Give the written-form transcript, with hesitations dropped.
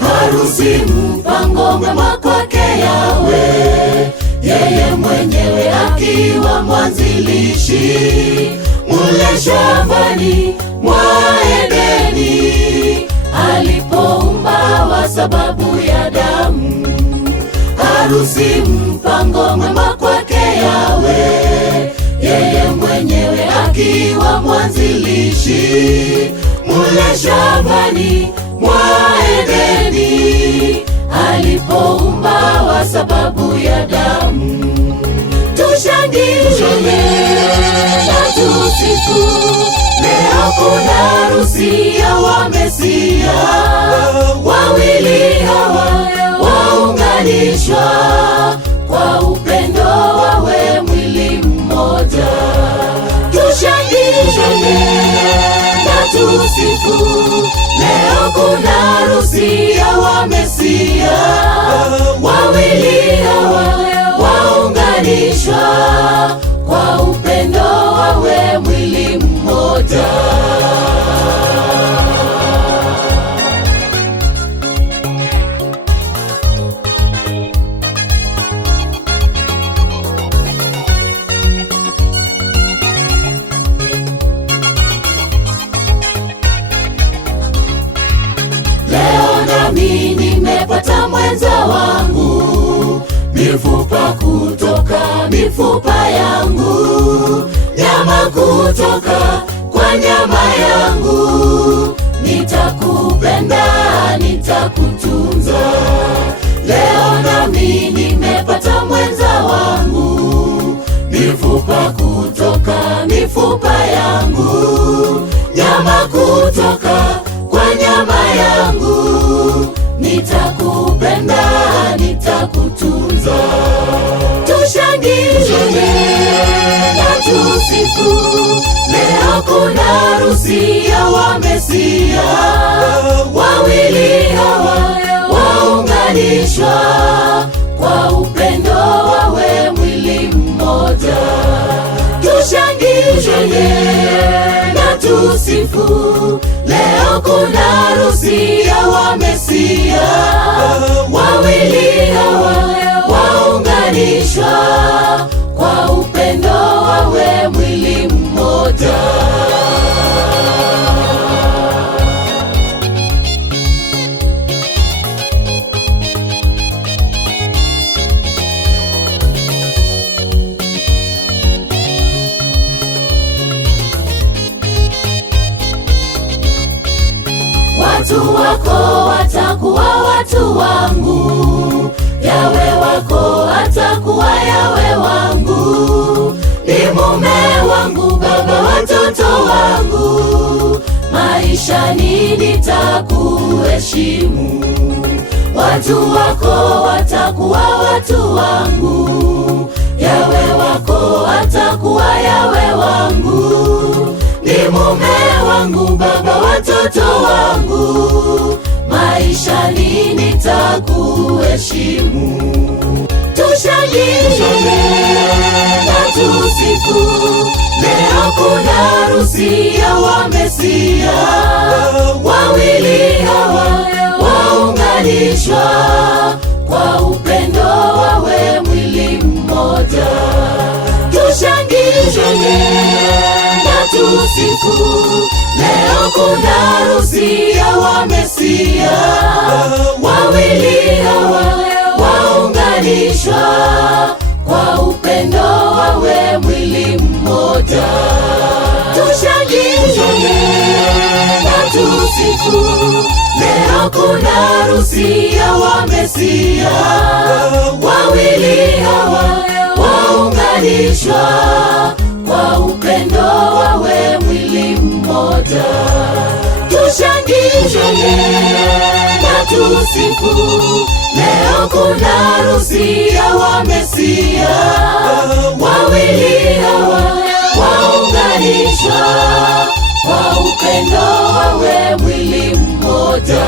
Harusi mpango mwema kwake Yawe, yeye mwenyewe akiwa mwanzilishi. Mule shambani mwa Edeni alipoumba wa sababu ya damu. Harusi mpango mwema kwake Yawe, yeye mwenyewe akiwa mwanzilishi. Mule shambani mwa Edeni alipoumba wa sababu ya damu. Tushangilie na tusifu, leo kuna harusi ya Wamesia. Wawili hawa waunganishwa kwa upendo, wawe mwili mmoja. Tushangilie na tusifu, leo kuna harusi ya Wamesia. Wawili hawa waunganishwa kwa upendo, wawe mwili mmoja. Nami nimepata mwenza wangu, mifupa kutoka mifupa yangu, nyama kutoka kwa nyama yangu. Nitakupenda, nitakutunza. Leo nami nimepata mwenza wangu, mifupa kutoka mifupa yangu, nyama kutoka kwa nyama yangu. Nitakupenda, nitakutunza. Tushangilie na tusifu, leo kuna harusi ya Wamesia. Wawili hawa waunganishwa kwa upendo, wawe mwili mmoja. Tushangilie na tusifu, leo kuna harusi ya Wamesia. Wawili hawa waunganishwa kwa upendo, wawe mwili mmoja. Watu wako watakuwa watu wangu, Yawe wako atakuwa Yawe wangu. Ni mume wangu, baba watoto wangu, maishani nitakuheshimu. Watu wako watakuwa watu wangu, Yawe wako atakuwa Yawe wangu. Ni mume wangu, baba watoto wangu, maishani nitakuheshimu. Tushangilie na tusifu, leo kuna harusi ya Wamesia. Wawili hawa waunganishwa kwa upendo, wawe mwili mmoja. Tushangilie na tusifu, leo kuna harusi ya Wamesia. Wawili hawa waunganishwa kwa upendo, wawe mwili mmoja. Tushangilie na tusifu, leo kuna harusi ya Wamesia. Wawili hawa waunganishwa kwa upendo, wawe mwili mmoja. tushangilie na tusifu. Leo kuna harusi ya wamesia, wawili hawa waunganishwa kwa upendo, wawe mwili mmoja.